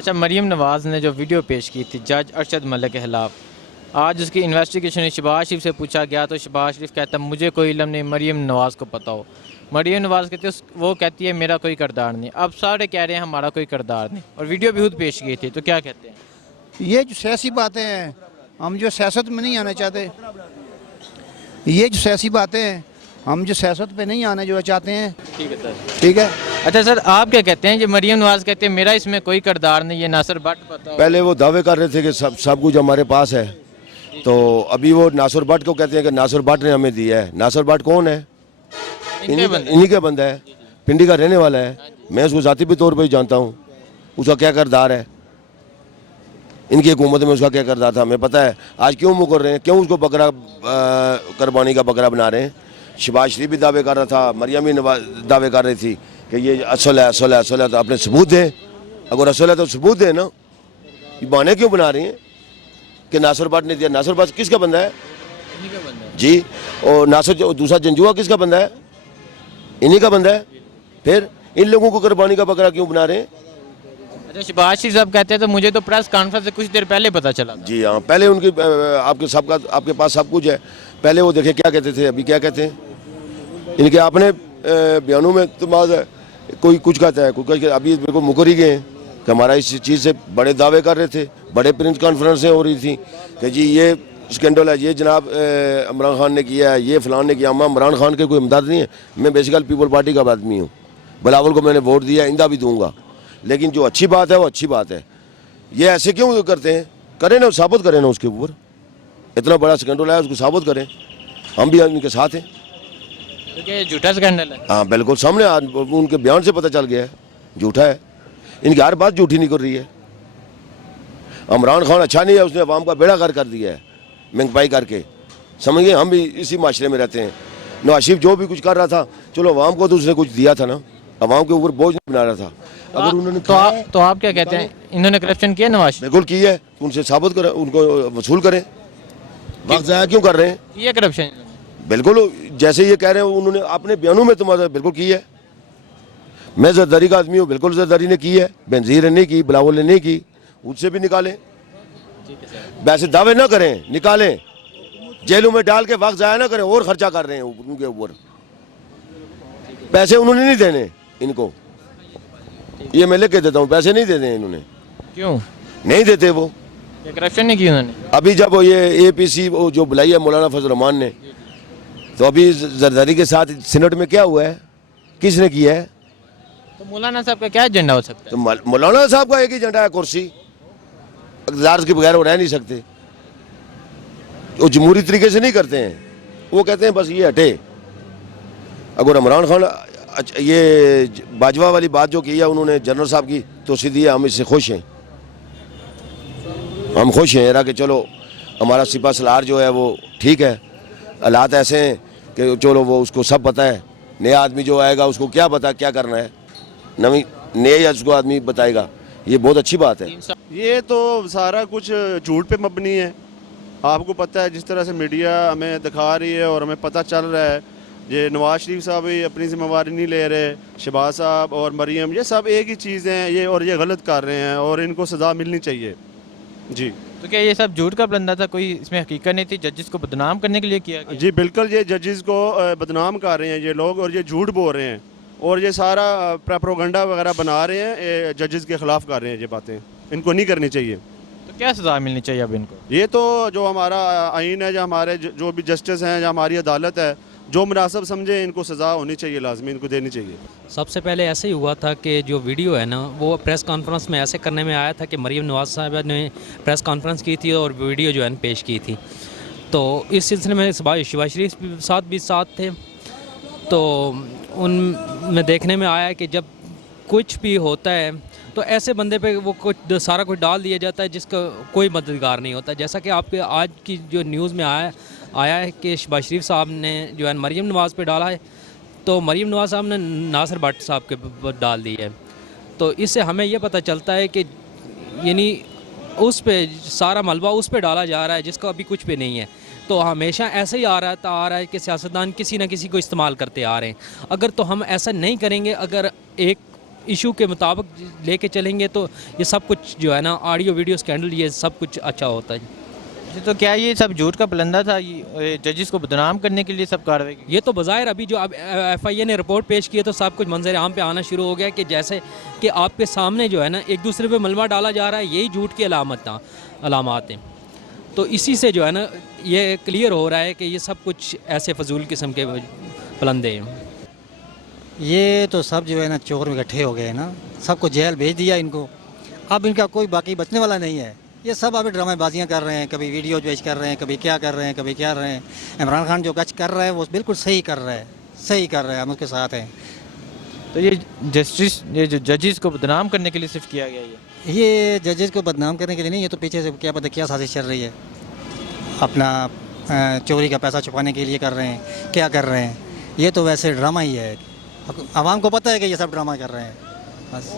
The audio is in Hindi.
अच्छा, मरीम नवाज़ ने जो वीडियो पेश की थी जज अरशद मलिक के खिलाफ, आज उसकी इन्वेस्टिगेशन शहबाज शरीफ से पूछा गया तो शहबाज शरीफ कहता मुझे कोई इल्म नहीं, मरीम नवाज़ को पता हो। मरीम नवाज़ वो कहती है मेरा कोई किरदार नहीं। अब सारे कह रहे हैं हमारा कोई किरदार नहीं, और वीडियो भी खुद पेश की थी, तो क्या कहते हैं? ये जो सियासी बातें हैं, हम जो सियासत में नहीं आना चाहते, ये जो सियासी बातें हैं, हम जो सियासत पे नहीं आना जो चाहते हैं। ठीक है सर। ठीक है। अच्छा सर, आप क्या कहते हैं? जो मरीम नवाज़ कहते हैं मेरा इसमें कोई किरदार नहीं, ये नासिर भट्ट पता हो। पहले वो दावे कर रहे थे कि सब कुछ हमारे पास है, तो अभी वो नासिर भट्ट को कहते हैं कि नासिर भट्ट ने हमें दिया है। नासिर भट्ट कौन है? इन्हीं का बंदा है, पिंडी का रहने वाला है। मैं उसको ज़ाती भी तौर पर ही जानता हूँ, उसका क्या किरदार है, इनकी हुकूमत में उसका क्या किरदार था हमें पता है। आज क्यों मुकर रहे हैं, क्यों उसको बकरा कुर्बानी का बकरा बना रहे हैं? शहबाज शरीफ भी दावे कर रहा था, मरियम भी दावे कर रही थी कि ये असल है, असल है, असल है। तो अपने सबूत दें, अगर असल है तो सबूत दें ना। ये बहाने क्यों बना रही हैं कि नासिर भट्ट ने दिया? नासिर भट्ट किसका बंदा है? जी। और नासिर जो दूसरा जंजुआ किसका बंदा है? इन्हीं का बंदा है। फिर इन लोगों को कुर्बानी का बकरा क्यों बना रहे हैं? अच्छा, शहबाज शरीफ साहब कहते हैं तो मुझे तो प्रेस कॉन्फ्रेंस से कुछ देर पहले पता चला। जी हाँ, पहले उनकी आपके पास सब कुछ है। पहले वो देखे क्या कहते थे, अभी क्या कहते हैं। इनके अपने बयानों में तो है, कोई कुछ कहता है, कुछ अभी बिल्कुल मुकर ही गए हैं कि हमारा इस चीज़ से बड़े दावे कर रहे थे। बड़े प्रेस कॉन्फ्रेंसें हो रही थी कि जी ये स्कैंडल है, ये जनाब इमरान खान ने किया है, ये फलान ने किया। मैं इमरान खान के कोई इमदाद नहीं है, मैं बेसिकल पीपल पार्टी का आदमी हूँ। बिलावल को मैंने वोट दिया, इंदा भी दूंगा। लेकिन जो अच्छी बात है वो अच्छी बात है। ये ऐसे क्यों करते हैं? करें ना, साबित करें ना उसके ऊपर। इतना बड़ा स्कैंडल है, उसको साबित करें। हम भी इनके साथ हैं। तो क्या ये झूठा स्कैंडल है? हाँ बिल्कुल, सामने उनके बयान से पता चल गया है झूठा है। इनकी हर बात झूठी निकल रही है। इमरान खान अच्छा नहीं है, उसने अवाम का बेड़ा गर्क कर दिया है महंगाई करके। समझिए, हम भी इसी माशरे में रहते हैं। नवाज शरीफ जो भी कुछ कर रहा था, चलो अवाम को तो उसने कुछ दिया था ना, अवाम के ऊपर बोझ नहीं बना रहा था। अगर उन्होंने तो आप क्या कहते हैं, इन्होंने करप्शन किया नवाज? बिल्कुल की है, उनसे साबित करें, उनको वसूल करें। वक्त ज़ाया क्यों कर रहे हैं? ये करप्शन बिल्कुल जैसे ये कह रहे हैं, उन्होंने अपने बयानों में तुम्हारा बिल्कुल की है। मैं जरदारी का आदमी हूँ, बिल्कुल जरदारी ने की है। बेनजीर ने नहीं की, बिलावल ने नहीं की, उससे भी निकालें। वैसे दावे ना करें, निकालें, जेलों में डाल के वक्त ज़ाया ना करें। और खर्चा कर रहे हैं उनके ऊपर, पैसे उन्होंने नहीं देने इनको। ये मैं लिख के देता हूँ, पैसे नहीं देते इन्होंने। क्यों नहीं देते? वो करप्शन नहीं की उन्होंने? अभी जब वो ये APC वो जो बुलाई है मौलाना फजल रहमान ने, तो अभी जरदारी के साथ सीनेट में क्या हुआ है, किसने किया है? तो मौलाना साहब का क्या एजेंडा हो सकता है? तो मौलाना साहब का एक ही एजेंडा है, कुर्सी। इक़्तिदार के बगैर वो रह नहीं सकते। वो जमहूरी तरीके से नहीं करते हैं, वो कहते हैं बस ये हटे। अगर इमरान खान ये बाजवा वाली बात जो की है उन्होंने जनरल साहब की, तो सीधी हम इससे खुश हैं। हम खुश हैं यार कि चलो हमारा सिपा सलार जो है वो ठीक है। हालात ऐसे हैं कि चलो वो उसको सब पता है। नया आदमी जो आएगा उसको क्या पता क्या करना है, नए उसको आदमी बताएगा। ये बहुत अच्छी बात है। ये तो सारा कुछ झूठ पे मबनी है। आपको पता है जिस तरह से मीडिया हमें दिखा रही है और हमें पता चल रहा है, ये नवाज शरीफ साहब भी अपनी जिम्मेवारी नहीं ले रहे, शहबाज साहब और मरियम ये सब एक ही चीज़ हैं ये, और ये गलत कर रहे हैं और इनको सज़ा मिलनी चाहिए। जी। तो क्या ये सब झूठ का बंदा था, कोई इसमें हकीकत नहीं थी? जजेस को बदनाम करने के लिए किया गया? जी बिल्कुल, ये जजेस को बदनाम कर रहे हैं ये लोग, और ये झूठ बोल रहे हैं और ये सारा प्रोपेगेंडा वगैरह बना रहे हैं, जजेस के ख़िलाफ़ कर रहे हैं। ये बातें इनको नहीं करनी चाहिए। तो क्या सज़ा मिलनी चाहिए अब इनको? ये तो जो हमारा आइन है, जो हमारे जो भी जस्टिस हैं, जो हमारी अदालत है, जो मुनासिब समझे इनको सज़ा होनी चाहिए, लाजमी इनको देनी चाहिए। सबसे पहले ऐसे ही हुआ था कि जो वीडियो है ना वो प्रेस कॉन्फ्रेंस में ऐसे करने में आया था कि मरीम नवाज़ साहब ने प्रेस कॉन्फ्रेंस की थी और वीडियो जो है पेश की थी। तो इस सिलसिले में शहबाज शरीफ भी साथ थे। तो उनमें देखने में आया कि जब कुछ भी होता है तो ऐसे बंदे पे वो कुछ सारा कुछ डाल दिया जाता है जिसका कोई मददगार नहीं होता। जैसा कि आपके आज की जो न्यूज़ में आया है कि शहबाज शरीफ साहब ने जो है मरीम नवाज़ पे डाला है, तो मरीम नवाज़ साहब ने नासिर भट्ट साहब के डाल दी है। तो इससे हमें ये पता चलता है कि यानी उस पे सारा मलबा उस पे डाला जा रहा है जिसका अभी कुछ भी नहीं है। तो हमेशा ऐसे ही आ रहा है कि सियासतदान किसी न किसी को इस्तेमाल करते आ रहे हैं। अगर तो हम ऐसा नहीं करेंगे, अगर एक इशू के मुताबिक लेके चलेंगे तो ये सब कुछ जो है ना ऑडियो वीडियो स्कैंडल ये सब कुछ अच्छा होता है। जी, तो क्या ये सब झूठ का पलंदा था, ये जजेस को बदनाम करने के लिए सब कार्रवाई की? ये तो बज़ाहिर अभी जो अब FIA ने रिपोर्ट पेश की है तो सब कुछ मंजर आम पे आना शुरू हो गया कि जैसे कि आपके सामने जो है ना एक दूसरे पे मलबा डाला जा रहा है, यही झूठ की अलामत हैं। तो इसी से जो है ना ये क्लियर हो रहा है कि ये सब कुछ ऐसे फजूल किस्म के पलंदे हैं। ये तो सब जो है ना चोर इकट्ठे हो गए हैं ना, सबको जेल भेज दिया इनको। अब इनका कोई बाकी बचने वाला नहीं है। ये सब अभी ड्रामेबाजियाँ कर रहे हैं, कभी वीडियो पेश कर रहे हैं, कभी क्या कर रहे हैं, कभी क्या रहे हैं। इमरान खान जो कच कर रहा है वो बिल्कुल सही कर रहा है, सही कर रहा है, हम उसके साथ हैं। तो ये जो जजेस को बदनाम करने के लिए सिर्फ किया गया ये जजेस को बदनाम करने के लिए नहीं, ये तो पीछे से क्या पता क्या साजिश चल रही है। अपना चोरी का पैसा छुपाने के लिए कर रहे हैं, क्या कर रहे हैं। ये तो वैसे ड्रामा ही है। आवाम को पता है कि ये सब ड्रामा कर रहे हैं बस।